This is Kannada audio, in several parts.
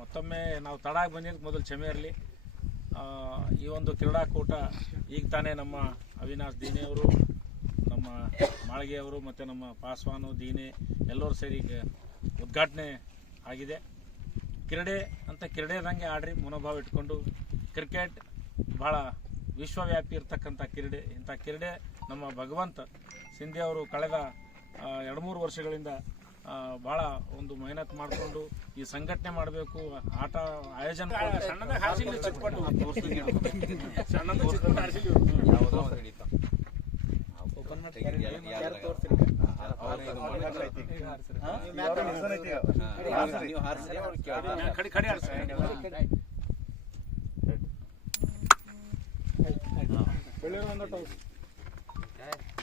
ಮತ್ತೊಮ್ಮೆ ನಾವು ತಡಾಗಿ ಬಂದಿದ್ದಕ್ಕೆ ಮೊದಲು ಕ್ಷಮೆ ಇರಲಿ. ಈ ಒಂದು ಕ್ರೀಡಾಕೂಟ ಈಗ ತಾನೇ ನಮ್ಮ ಅವಿನಾಶ್ ದೀನೆಯವರು ನಮ್ಮ ಮಾಳಿಗೆಯವರು ಮತ್ತು ನಮ್ಮ ಪಾಸ್ವಾನು, ದೀನೆ ಎಲ್ಲರೂ ಸೇರಿ ಉದ್ಘಾಟನೆ ಆಗಿದೆ. ಕ್ರೀಡೆ ಅಂತ ಕ್ರೀಡೆದಂಗೆ ಆಡ್ರಿ, ಮನೋಭಾವ ಇಟ್ಕೊಂಡು. ಕ್ರಿಕೆಟ್ ಭಾಳ ವಿಶ್ವವ್ಯಾಪಿ ಇರ್ತಕ್ಕಂಥ ಕ್ರೀಡೆ. ಇಂಥ ಕ್ರೀಡೆ ನಮ್ಮ ಭಗವಂತ ಸಿಂಧಿ ಅವರು ಕಳೆದ ಎರಡು ಮೂರು ವರ್ಷಗಳಿಂದ ಭಾಳ ಒಂದು ಮೆಹನತ್ ಮಾಡಿಕೊಂಡು ಈ ಸಂಘಟನೆ ಮಾಡಬೇಕು ಆಟ ಆಯೋಜನೆ ಕಡಿ ಕಡಿ ಆಡ್ಸಿ.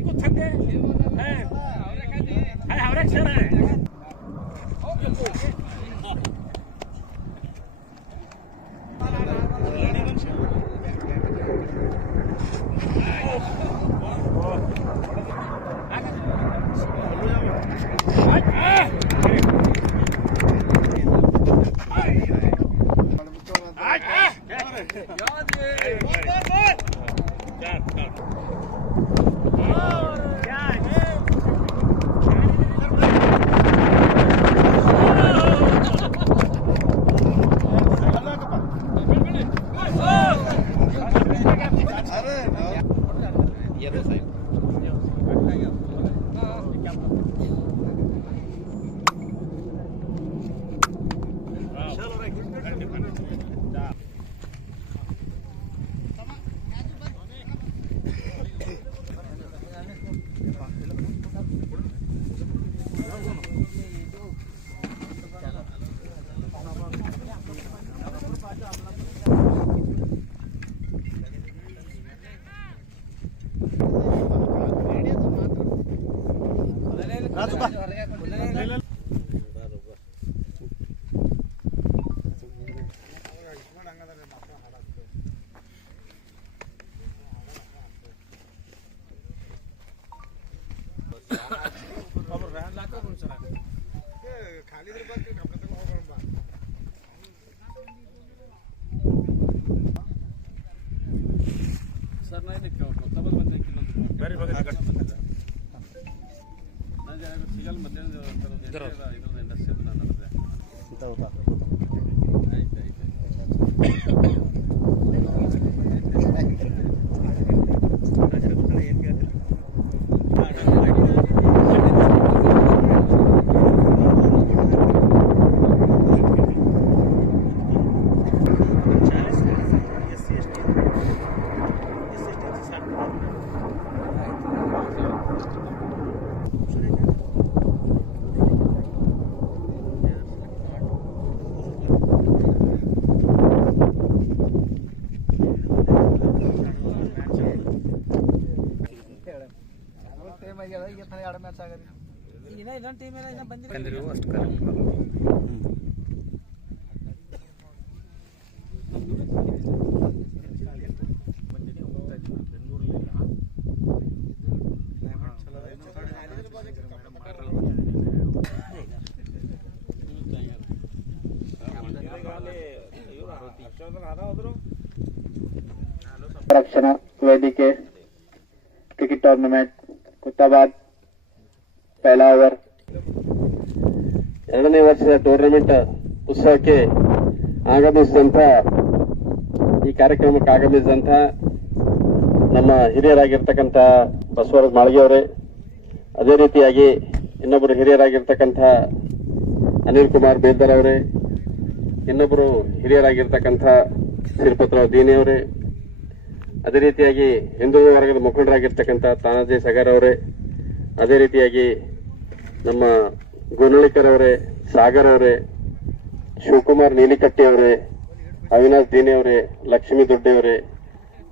को थक गए। हैं। हाय हवरा क्षण है। ಸರ್ ನಾನು ಇದಕ್ಕೆ ತಗೊಂಡು ಬಂದೆ ಬೇರೆ ನನಗೆ ಸಿಗಲ್ ಮಧ್ಯಾಹ್ನದ ಇಂಡಸ್ಟ್ರಿ ನಾನು ರಕ್ಷಣಾ ವೇದಿಕೆ ಕ್ರಿಕೆಟ್ ಟೂರ್ನಮೆಂಟ್ ಕುತ್ತಾಬಾದ್ ಪೆಹಲಾ ಓವರ್ ಎರಡನೇ ವರ್ಷದ ಟೂರ್ನಮೆಂಟ್ ಉತ್ಸವಕ್ಕೆ ಆಗಮಿಸಿದಂಥ ಈ ಕಾರ್ಯಕ್ರಮಕ್ಕೆ ಆಗಮಿಸಿದಂಥ ನಮ್ಮ ಹಿರಿಯರಾಗಿರ್ತಕ್ಕಂಥ ಬಸವರಾಜ್ ಮಾಳಗಿಯವರೇ, ಅದೇ ರೀತಿಯಾಗಿ ಇನ್ನೊಬ್ಬರು ಹಿರಿಯರಾಗಿರ್ತಕ್ಕಂಥ ಅನಿಲ್ ಕುಮಾರ್ ಬೇದರ್ ಅವರೇ, ಇನ್ನೊಬ್ಬರು ಹಿರಿಯರಾಗಿರ್ತಕ್ಕಂಥ ದೀನಿ ಅವರೇ, ಅದೇ ರೀತಿಯಾಗಿ ಹಿಂದೂ ವರ್ಗದ ಮುಖಂಡರಾಗಿರ್ತಕ್ಕಂಥ ತಾನಾಜಿ ಸಗರ್ ಅವರೇ, ಅದೇ ರೀತಿಯಾಗಿ ನಮ್ಮ ಗುರುಳಿಕರ್ ಅವರೇ, ಸಾಗರ್ ಅವರೇ, ಶಿವಕುಮಾರ್ ನೀಲಿಕಟ್ಟಿ ಅವರೇ, ಅವಿನಾಶ್ ದೀನಿ ಅವರೇ, ಲಕ್ಷ್ಮೀ ದೊಡ್ಡಿ ಅವರೇ,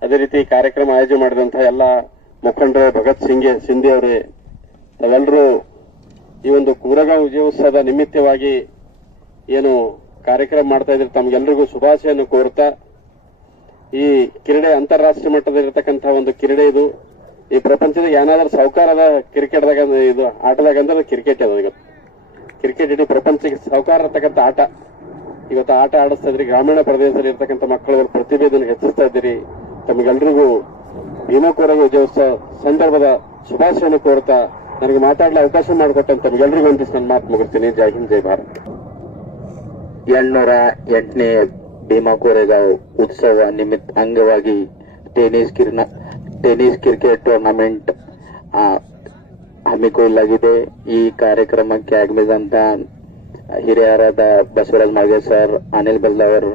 ಅದೇ ರೀತಿ ಕಾರ್ಯಕ್ರಮ ಆಯೋಜನೆ ಮಾಡಿದಂತಹ ಎಲ್ಲ ಮುಖಂಡರ, ಭಗತ್ ಸಿಂಗ್, ಸಿಂಧಿ ಅವರೇ ತಾವೆಲ್ಲರೂ ಈ ಒಂದು ಕೂರಗಾಂವ್ ವಿಜಯೋತ್ಸವದ ನಿಮಿತ್ತವಾಗಿ ಏನು ಕಾರ್ಯಕ್ರಮ ಮಾಡ್ತಾ ಇದ್ರೆ ತಮ್ಗೆಲ್ರಿಗೂ ಶುಭಾಶಯನ್ನು ಕೋರ್ತಾ ಈ ಕ್ರೀಡೆ ಅಂತಾರಾಷ್ಟ್ರೀಯ ಮಟ್ಟದಲ್ಲಿರತಕ್ಕಂತಹ ಒಂದು ಕ್ರೀಡೆ ಇದು. ಈ ಪ್ರಪಂಚದ ಏನಾದ್ರೂ ಸಾಹುಕಾರದ ಕ್ರಿಕೆಟ್ದಾಗ ಇದು ಆಟದಾಗ ಅಂದ್ರೆ ಕ್ರಿಕೆಟ್ ಅದ ಇವತ್ತು ಕ್ರಿಕೆಟ್ ಇಡೀ ಪ್ರಪಂಚಕ್ಕೆ ಸಾಹುಕಾರ ಇರ್ತಕ್ಕಂಥ ಆಟ. ಇವತ್ತು ಆಟ ಆಡಿಸ್ತಾ ಇದ್ರಿ ಗ್ರಾಮೀಣ ಪ್ರದೇಶದಲ್ಲಿ ಇರ್ತಕ್ಕಂಥ ಮಕ್ಕಳ ಪ್ರತಿಭೆಯನ್ನು ಹೆಚ್ಚಿಸ್ತಾ ಇದ್ದೀರಿ. ತಮಗೆಲ್ರಿಗೂ ಭೀಮಕೋರ ವಿಜಯೋತ್ಸವ ಸಂದರ್ಭದ ಶುಭಾಶಯನ ಕೋರ್ತಾ ನನಗೆ ಮಾತಾಡಲು ಅವಕಾಶ ಮಾಡಿಕೊಟ್ಟಂತ ತಮಗೆಲ್ರಿಗೂ ಒಂದು ನನ್ನ ಮಾತು ಮುಗಿಸ್ತೀನಿ. ಜೈ ಹಿಂದ್, ಜೈ ಭಾರತ್. ಏಳ್ನೂರ ಎಂಟನೇ ಭೀಮಾ ಕೋರೆಗಾವ್ ಉತ್ಸವ ನಿಮಿತ್ತ ಅಂಗವಾಗಿ ಟೆನಿಸ್ ಕಿರ್ನ ಟೆನಿಸ್ ಕ್ರಿಕೆಟ್ ಟೂರ್ನಮೆಂಟ್ ಹಮ್ಮಿಕೊಳ್ಳಲಾಗಿದೆ ಈ ಕಾರ್ಯಕ್ರಮಕ್ಕೆ ಆಗಮಿಸಿದಂತ ಹಿರಿಯರಾದ Basavaraj Malge sir Anil Beldavar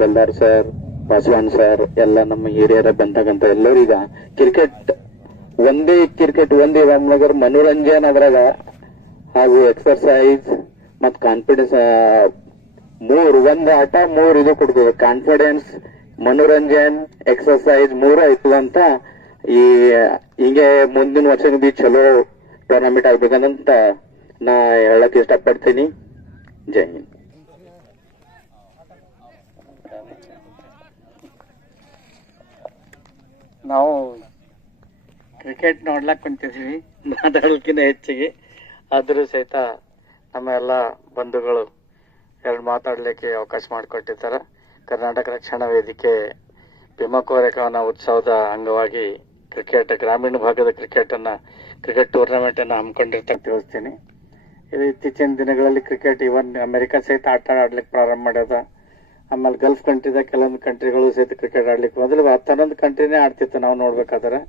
Beldar sir Basavan sir ಎಲ್ಲ ನಮ್ಮ ಹಿರಿಯರ ಬಂತಕ್ಕಂಥ ಎಲ್ಲರಿಗ ಕ್ರಿಕೆಟ್ ಒಂದೇ ಕ್ರಿಕೆಟ್ ಒಂದೇ ರಾಮನಗರ್, ಮನೋರಂಜನ್ ಅದ್ರಾಗ ಹಾಗೂ ಎಕ್ಸರ್ಸೈಸ್ ಮತ್ತು ಕಾನ್ಫಿಡೆನ್ಸ್ ಮೂರ್, ಒಂದು ಆಟ ಮೂರ್ ಇದು ಕೊಡ್ತದೆ. ಕಾನ್ಫಿಡೆನ್ಸ್ ಮನೋರಂಜನ್ ಎಕ್ಸರ್ಸೈಸ್ ಮೂರು ಆಯ್ತು ಅಂತ ಈ, ಹಿಂಗೆ ಮುಂದಿನ ವರ್ಷ ಬಿ ಚಲೋ ಟೂರ್ನಮೆಂಟ್ ಆಗ್ಬೇಕಂತ ನಾ ಹೇಳಕ್ ಇಷ್ಟಪಡ್ತೀನಿ. ಜೈ ಹಿಂದ್. ನಾವು ಕ್ರಿಕೆಟ್ ನೋಡ್ಲಕ್ ಕುಂತಿದ್ವಿ ಮಾತಾಡೋಕ್ಕಿಂತ ಹೆಚ್ಚಿಗೆ. ಆದರೂ ಸಹಿತ ನಮ್ಮ ಎಲ್ಲ ಬಂಧುಗಳು ಎರಡು ಮಾತಾಡಲಿಕ್ಕೆ ಅವಕಾಶ ಮಾಡಿಕೊಟ್ಟಿದ್ದಾರೆ ಕರ್ನಾಟಕ ರಕ್ಷಣಾ ವೇದಿಕೆ ಭೀಮಕೋರೆಕವನ ಉತ್ಸವದ ಅಂಗವಾಗಿ ಕ್ರಿಕೆಟ್ ಗ್ರಾಮೀಣ ಭಾಗದ ಕ್ರಿಕೆಟ್ ಅನ್ನ ಕ್ರಿಕೆಟ್ ಟೂರ್ನಮೆಂಟ್ ಅನ್ನ ಹಮ್ಮಿಕೊಂಡಿರ್ತ ತಿಳಿಸ್ತೀನಿ ಇದು ಇತ್ತೀಚಿನ ದಿನಗಳಲ್ಲಿ ಕ್ರಿಕೆಟ್ ಇವನ್ ಅಮೆರಿಕ ಸಹಿತ ಆಟ ಆಡ್ಲಿಕ್ಕೆ ಪ್ರಾರಂಭ ಮಾಡ್ಯದ. ಆಮೇಲೆ ಗಲ್ಫ್ ಕಂಟ್ರಿದಾಗ ಕೆಲವೊಂದು ಕಂಟ್ರಿಗಳು ಸಹಿತ ಕ್ರಿಕೆಟ್ ಆಡ್ಲಿಕ್ಕೆ ಮೊದಲು ಹತ್ತು ಹನ್ನೊಂದು ಕಂಟ್ರಿನೇ ಆಡ್ತಿತ್ತು ನಾವು ನೋಡ್ಬೇಕಾದ್ರೆ.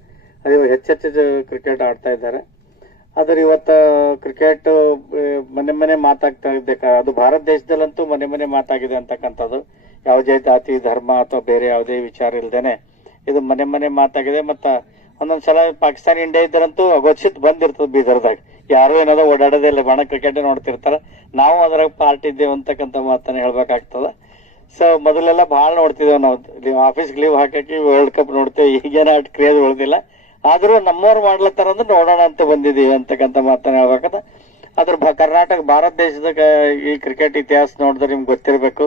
ಅದು ಹೆಚ್ಚೆಚ್ಚು ಕ್ರಿಕೆಟ್ ಆಡ್ತಾ ಇದ್ದಾರೆ. ಆದ್ರೆ ಇವತ್ತ ಕ್ರಿಕೆಟ್ ಮನೆ ಮನೆ ಮಾತಾಗ್ತಾ ಇದ್ದೆ ಅದು ಭಾರತ ದೇಶದಲ್ಲಂತೂ ಮನೆ ಮನೆ ಮಾತಾಗಿದೆ ಅಂತಕ್ಕಂಥದ್ದು. ಯಾವುದೇ ಜಾತಿ, ಧರ್ಮ ಅಥವಾ ಬೇರೆ ಯಾವುದೇ ವಿಚಾರ ಇಲ್ದೇನೆ ಇದು ಮನೆ ಮನೆ ಮಾತಾಗಿದೆ. ಮತ್ತ ಒಂದೊಂದ್ಸಲ ಪಾಕಿಸ್ತಾನ, ಇಂಡಿಯಾ ಇದ್ದರಂತೂ ಅಗೋಚಿತ್ ಬಂದಿರ್ತದೆ ಬೀದರ್ದಾಗ. ಯಾರು ಏನಾದ್ರು ಓಡಾಡೋದೇ ಇಲ್ಲ, ಬಣ ಕ್ರಿಕೆಟ್ ನೋಡ್ತಿರ್ತಾರ. ನಾವು ಅದ್ರಾಗ ಪಾರ್ಟಿ ಇದ್ದೇವೆ ಅಂತಕ್ಕಂಥ ಮಾತನ್ನ ಹೇಳ್ಬೇಕಾಗ್ತದ. ಸೊ ಮೊದಲೆಲ್ಲ ಭಾಳ ನೋಡ್ತಿದ್ದೇವೆ ನಾವು. ಆಫೀಸ್ಗೆ ಲೀವ್ ಹಾಕಿ ವರ್ಲ್ಡ್ ಕಪ್ ನೋಡ್ತೇವೆ. ಈಗೇನ ಅಟ್ ಕ್ರೇಜ್ ಉಳಿದಿಲ್ಲ. ಆದ್ರೂ ನಮ್ಮವ್ರು ಮಾಡ್ಲತ್ತಾರ ಅಂದ್ರೆ ನೋಡೋಣ ಅಂತ ಬಂದಿದೀವಿ ಅಂತಕ್ಕಂಥ ಮಾತನ್ನ ಹೇಳ್ಬೇಕಂತ ಅದ್ರ ಕರ್ನಾಟಕ, ಭಾರತ ದೇಶದಾಗ ಈ ಕ್ರಿಕೆಟ್ ಇತಿಹಾಸ ನೋಡಿದ್ರೆ ನಿಮ್ಗೆ ಗೊತ್ತಿರಬೇಕು.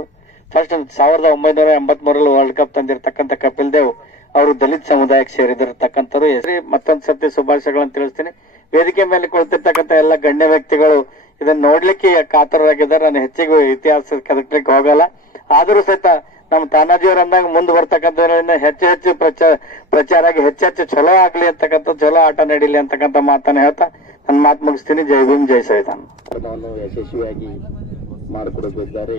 ಫಸ್ಟ್ ಸಾವಿರದ ಒಂಬೈನೂರ ಎಂಬತ್ ಮೂರಲ್ಲಿ ವರ್ಲ್ಡ್ ಕಪ್ ತಂದಿರತಕ್ಕಂಥ ಕಪಿಲ್ ದೇವ್ ಅವರು ದಲಿತ ಸಮುದಾಯಕ್ಕೆ ಸೇರಿದಿರತಕ್ಕಂಥವ್ರು. ಹೆಸರಿ ಮತ್ತೊಂದು ಸರ್ತಿ ಶುಭಾಶಯಗಳನ್ನು ತಿಳಿಸ್ತೀನಿ. ವೇದಿಕೆ ಮೇಲೆ ಕುಳಿತಿರ್ತಕ್ಕಂಥ ಎಲ್ಲ ಗಣ್ಯ ವ್ಯಕ್ತಿಗಳು ಇದನ್ನ ನೋಡ್ಲಿಕ್ಕೆ ಕಾತರರಾಗಿದ್ದಾರೆ. ನಾನು ಹೆಚ್ಚಿಗೆ ಇತಿಹಾಸ ಕದಕ್ಲಿಕ್ಕೆ ಹೋಗಲ್ಲ. ಆದರೂ ಸಹಿತ ನಮ್ಮ ತಾನಾಜಿಯವ್ರ ಅಂದಾಗ ಮುಂದೆ ಬರ್ತಕ್ಕಂಥ ಹೆಚ್ಚು ಹೆಚ್ಚು ಪ್ರಚಾರ ಪ್ರಚಾರ ಆಗಿ ಹೆಚ್ಚೆಚ್ಚು ಚಲೋ ಆಗ್ಲಿ ಅಂತಕ್ಕಂಥ ಚಲೋ ಆಟ ನಡೀಲಿ ಅಂತಕ್ಕಂಥ ಮಾತನ್ನ ಹೇಳ್ತಾ ನನ್ನ ಮಾತು ಮುಗಿಸ್ತೀನಿ. ಜೈ ಭೀಮ್, ಜೈ ಸೈತಾನ್. ನಾನು ಯಶಸ್ವಿಯಾಗಿ ಮಾಡಿಕೊಡಲಿದ್ದಾರೆ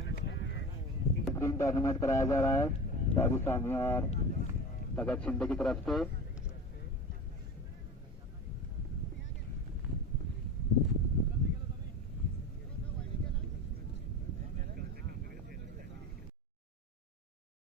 बेहतरीन टूर्नामेंट कराया जा रहा है। सामी और भगत शिंदे की तरफ़ से।